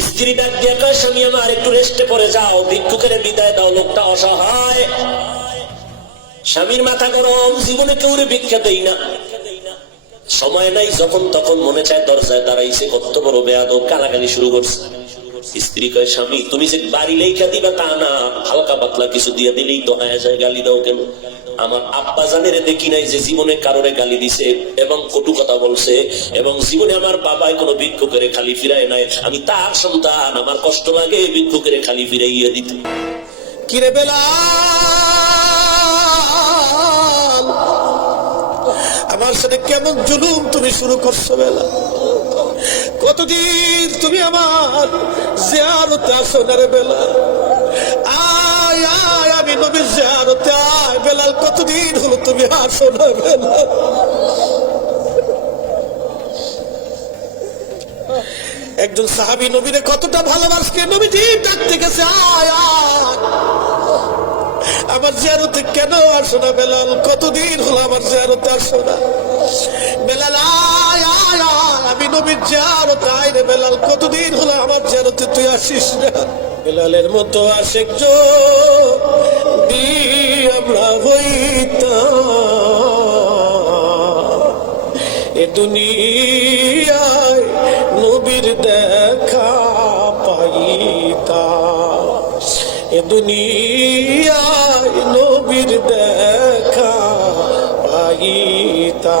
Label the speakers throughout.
Speaker 1: স্ত্রী ডাক দিয়ে কয় আমার একটু রেস্টে পরে যাও। ভিক্ষুকের বিদায় দাও, লোকটা অসহায়। স্বামীর মাথা গরম, জীবনে কেউ ভিক্ষা দেই না। সময় নাই, যখন তখন মনে চায় দরজায় দাঁড়াইছে, কত বড় বেয়াদ কালাকালি শুরু করছে। স্ত্রী কয় স্বামী, তুমি যে তা না, হালকা পাতলা কিছু দিয়ে দিলেই তো গালি দাও কেন? আমার আব্বা জানের দেখি নাই যে জীবনে কারোরে গালি দিছে এবং কটু কথা বলছে এবং জীবনে আমার কোনো খালি ফিরায় নাই। আমি তার সন্তান, আমার কষ্ট লাগে খালি
Speaker 2: কিরে বেলা আমার সাথে কেমন জুলুম তুমি শুরু করছ বেলা কতদিন তুমি আমার জিয়ারতে আসো না রে বেলা আয় আয়, আমি নবীর জিয়ারতে আয় বেলাল, কতদিন হলো তুমি আসো না বেলা একজন সাহাবী নবীরে কতটা ভালোবাসকে? নবীজি ডাকতে গেছে আয় আয়। আমার জিয়ারতে কেন আসো না বেলাল? কতদিন হলো আমার জিয়ারতে আসো না? নবীর জিয়ারতে আয় রে বেলাল, কতদিন হলো আমার জিয়ারতে তুই আসিস না? বেলালের মতো আশেক আমরা হইতাম। এ দুনিয়ায় নবীর দেখা পাইতা এ দুনিয়ায় নবীর দেখা পাইতা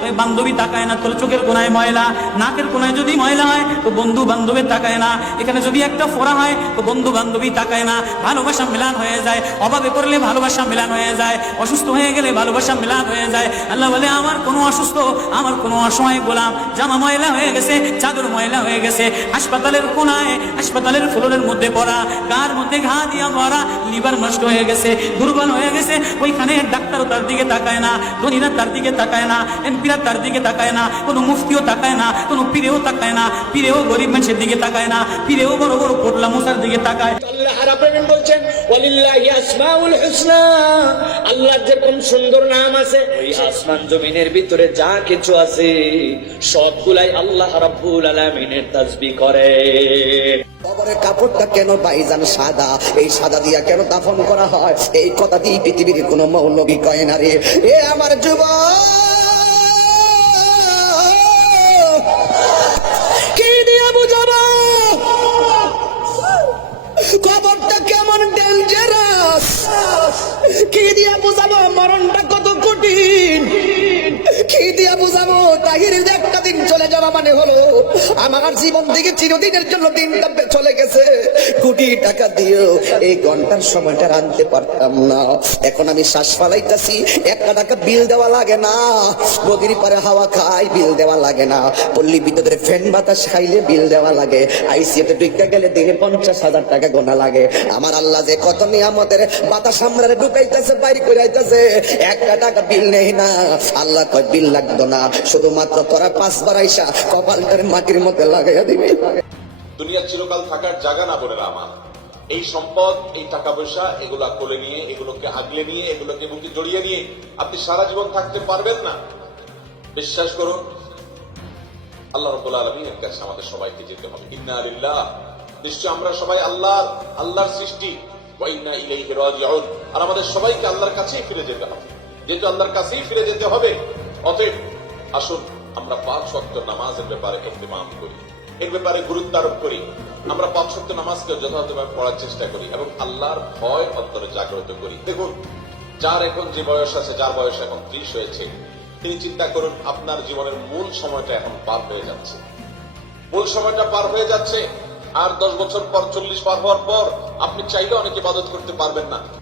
Speaker 3: বান্ধবী তাকায় না, তোর চোখের কোনায় ময়লা, নাকের কোনায় যদি ময়লা হয়, তো বন্ধু বান্ধবী তাকায় না। এখানে যদি একটা ফোড়া হয়, তো বন্ধু বান্ধবী তাকায় না। ভালোবাসা মিলান হয়ে যায়, অভাবে পড়লে ভালোবাসা মিলান হয়ে যায়, অসুস্থ হয়ে গেলে ভালোবাসা মিলান হয়ে যায়। আল্লাহ বলে, আমার কোনো অসুস্থ, আমার কোনো অসহায় গোলাম, জামা ময়লা হয়ে গেছে, চাদর ময়লা হয়ে গেছে, হাসপাতালের কোনায় হাসপাতালের ফ্লোরের মধ্যে পড়া, কার মধ্যে ঘা দিয়া মরা, লিভার নষ্ট হয়ে গেছে, দুর্বল হয়ে গেছে, ওইখানে ডাক্তারও তার দিকে তাকায় না, ধনীরা তার দিকে তাকায় না এমপিরা তার দিকে তাকায় না কোনো মুফতিও তাকায় না কোনো পীরেও তাকায় না পীরেও গরিব মানুষের দিকে তাকায় না পীরেও বড় বড় পোটলা মশার দিকে তাকায়।
Speaker 4: আল্লাহ রাব্বুল বলছেন ওয়ালিল্লাহি আসমাউল হুসনা আল্লাহর যেরকম সুন্দর নাম আছে ওই আসমান জমিনের ভিতরে যা কিছু আছে সবগুলাই আল্লাহ রাব্বুল আলামিনের তাসবিহ করে।
Speaker 5: কবরের কাপড়টা কেন বাইজান সাদা? এই সাদা দিয়া কেন দাফন করা হয়? এই কথা দিয়ে পৃথিবীর কোনো মৌলবী কয় না রে? এ আমার যুব ডেঞ্জারাস কি দিয়া বোঝাবো? মরণটা কত কঠিন। কি দিয়া বোঝাবো? তাহির একটা দিন চলে যাওয়া মানে হলো আমার জীবন থেকে চিরদিনের জন্য দিনটা চলে গেছে। কোটি টাকা দিয়েও এই ঘণ্টার সময়টা রানতে পারতাম না। এখন আমি শ্বাস ফালাইতাছি, একটা টাকা বিল দেওয়া লাগে না। নদীর পারে হাওয়া খাই বিল দেওয়া লাগে না। পল্লী বিদ্যুতের ফ্যান বাতাস খাইলে বিল দেওয়া লাগে। আইসিএতে ঢুকে গেলে দিনে পঞ্চাশ হাজার টাকা গোনা লাগে। আমার আল্লাহ যে কত নিয়ামতের বাতাস আমরা ঢুকাইতেছে, বাইর করে আইতেছে একটা টাকা বিল নেই না। আল্লাহ কয়, বিল লাগতো না। শুধুমাত্র তোরা পাঁচবার আইসা কপালটার মাটির মধ্যে লাগাইয়া দিবি।
Speaker 6: দুনিয়া চিরকাল থাকার জায়গা না বলে আমার এই সম্পদ, এই টাকা পয়সা এগুলা কোলে নিয়ে, এগুলোকে আগলে নিয়ে, এগুলোকে বুকে জড়িয়ে নিয়ে আপনি সারা জীবন থাকতে পারবেন না। বিশ্বাস করুন, আল্লাহ রব্বুল আলমীর কাছে আমাদের সবাইকে যেতে হবে। ইন্না আলিল্লাহ নিশ্চয় আমরা সবাই আল্লাহর আল্লাহর সৃষ্টি। ওয়া ইন্না ইলাইহি রাজিউন, আর আমাদের সবাইকে আল্লাহর কাছেই ফিরে যেতে হবে। যেহেতু আল্লাহর কাছেই ফিরে যেতে হবে, অতএব আসুন আমরা পাঁচ ওয়াক্ত নামাজের ব্যাপারে ইহতিমাম করি। এর ব্যাপারে গুরুত্ব আরোপ করি। আমরা পাঁচ ওয়াক্ত নামাজকে যথাযথভাবে পড়ার চেষ্টা করি এবং আল্লাহর ভয় অন্তরে জাগ্রত করি। দেখুন, যার এখন যে বয়স আছে, যার বয়স এখন ত্রিশ হয়েছে, তিনি চিন্তা করুন, আপনার জীবনের মূল সময়টা এখন পার হয়ে যাচ্ছে। মূল সময়টা পার হয়ে যাচ্ছে, আর দশ বছর পর, চল্লিশ পার হওয়ার পর, আপনি চাইলে অনেক ইবাদত করতে পারবেন না।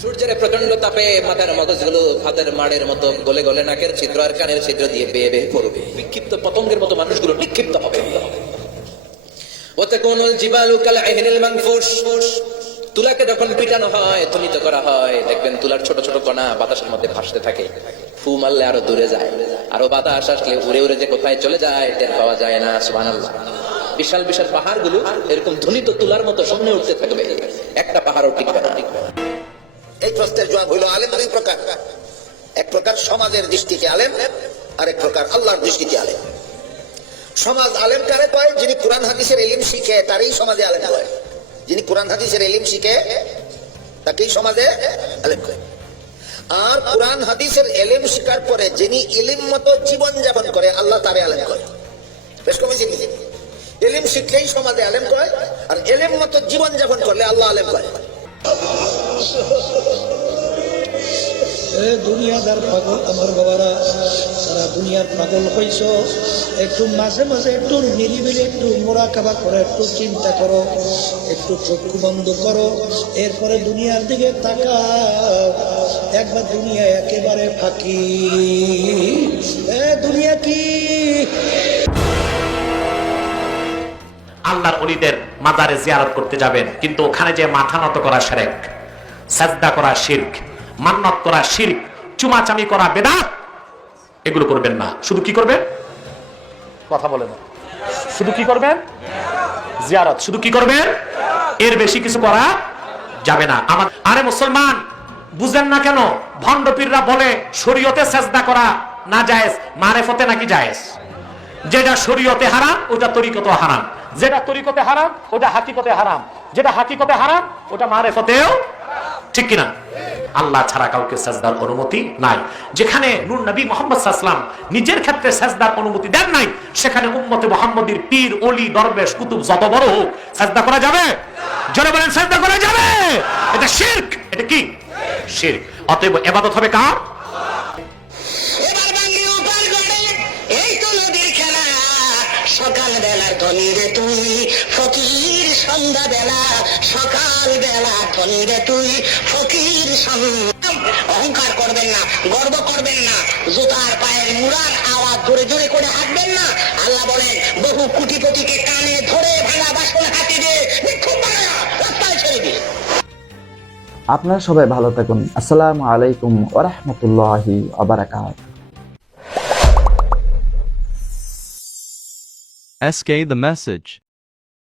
Speaker 7: সূর্যের প্রচণ্ড তাপে মাথার মগজগুলো হাতের মাড়ের মতো গলে গলে নাকের ছিদ্র আর কানের ছিদ্র দিয়ে বেয়ে বেয়ে পড়বে বিক্ষিপ্ত পতঙ্গের মতো মানুষগুলো নিক্ষিপ্ত হবে। ওয়াতাকুনুল জিবালু কাল আহিনিল মানফুস তুলাকে যখন পিটানো হয় তুলিত করা হয়, দেখবেন তুলার ছোট ছোট কণা বাতাসের মধ্যে ভাসতে থাকে। ফু মারলে আরও দূরে যায়। আরও বাতাস আসলে উড়ে উড়ে যে কোথায় চলে যায়, টের পাওয়া যায় না, সুবহানাল্লাহ। বিশাল বিশাল পাহাড়গুলো এরকম ধ্বনিত তুলার মতো সামনে উঠতে থাকবে। একটা পাহাড়ও টিকবে না টিকবে না।
Speaker 5: এই প্রশ্নের জবাব হইল আলেম দুই প্রকার।
Speaker 8: এক প্রকার সমাজের দৃষ্টিতে আলেম আর এক প্রকার আল্লাহর দৃষ্টিতে আলেম। সমাজ আলেম কারে কয়? যিনি কোরআন, হাদিসের এলিম শিখে, তারই সমাজে আলেম কয়। যিনি কোরআন, হাদিসের এলিম শিখে, তাকেই সমাজে আলেম কয়। আর কোরআন, হাদিসের এলিম শিকার পরে যিনি এলিম মতো জীবন যাপন করে, আল্লাহ তারে আলেম করে বেশ কমেছে এলিম শিখলেই সমাজে আলেম কয়, আর এলিম মতো জীবন যাপন করলে আল্লাহ আলেম করে
Speaker 6: দুনিয়াদার পাগল, আমার বাবারা, সারা দুনিয়ার পাগল হইছ। একটু মাঝে মাঝে একটু নিরিবিলি, একটু মোরাকাবা করো, একটু চিন্তা করো, একটু চক্ষু বন্ধ করো, এরপরে দুনিয়ার দিকে তাকাও। একবার দুনিয়া একেবারে ফাঁকি। এ দুনিয়া কি?
Speaker 9: আল্লাহর অলিদের মাজারে জিয়ারত করতে যাবেন, কিন্তু ওখানে যে মাথা নত করা সেরেক। সাজদা করা শির্ক মান্নত করা শির্ক চুমাচামি করা বেদাত এগুলো করবেন না। শুধু কি করবেন? কথা বলে না। শুধু কি করবেন? জিয়ারত। শুধু কি করবেন? এর বেশি কিছু করা যাবে না। আমার আরে মুসলমান বুঝেন না কেন? ভণ্ড পীররা বলে শরীয়তে সাজদা করা না জায়েজ মারেফতে নাকি জায়েজ? যেটা শরীয়তে হারাম ওটা তরিকতে হারাম। যেটা তরিকতে হারাম ওটা হাকিকতে হারাম। যেটা হাকিকতে হারাম ওটা মারেফতেও ঠিক কিনা? আল্লাহ ছাড়া কাউকে সাজদার অনুমতি নাই। যেখানে নূর নবী মোহাম্মদ সাল্লাম নিজের ক্ষেত্রে সাজদার অনুমতি দেন নাই, সেখানে উম্মতে মোহাম্মদীর পীর অলি দরবেশ, কুতুব যত বড় হোক, সাজদা করা যাবে? জনে বলেন, সাজদা করা যাবে? এটা শিরক। এটা কি? শিরক। অতএব এবাদত হবে কার?
Speaker 8: সকাল বেলা ধনী তুই ফকির সন্ধ্যা বেলা সকাল বেলা তুই ফকির সন্ধ্যা অহংকার করবেন না গর্ব করবেন না জুতার পায়ের মুড়ার আওয়াজ জোরে জোরে করে হাঁটবেন না। আল্লাহ বলেন বহু কুটিপতিকে কানে ধরে ভাঙা বাসন হাতে দিয়ে বিক্ষোভ বানায়া রাস্তায় ছেড়ে দিয়ে
Speaker 10: আপনারা সবাই ভালো থাকুন। আসসালামু আলাইকুম ওরহমতুল্লাহি আবরাকাত
Speaker 11: SK the message.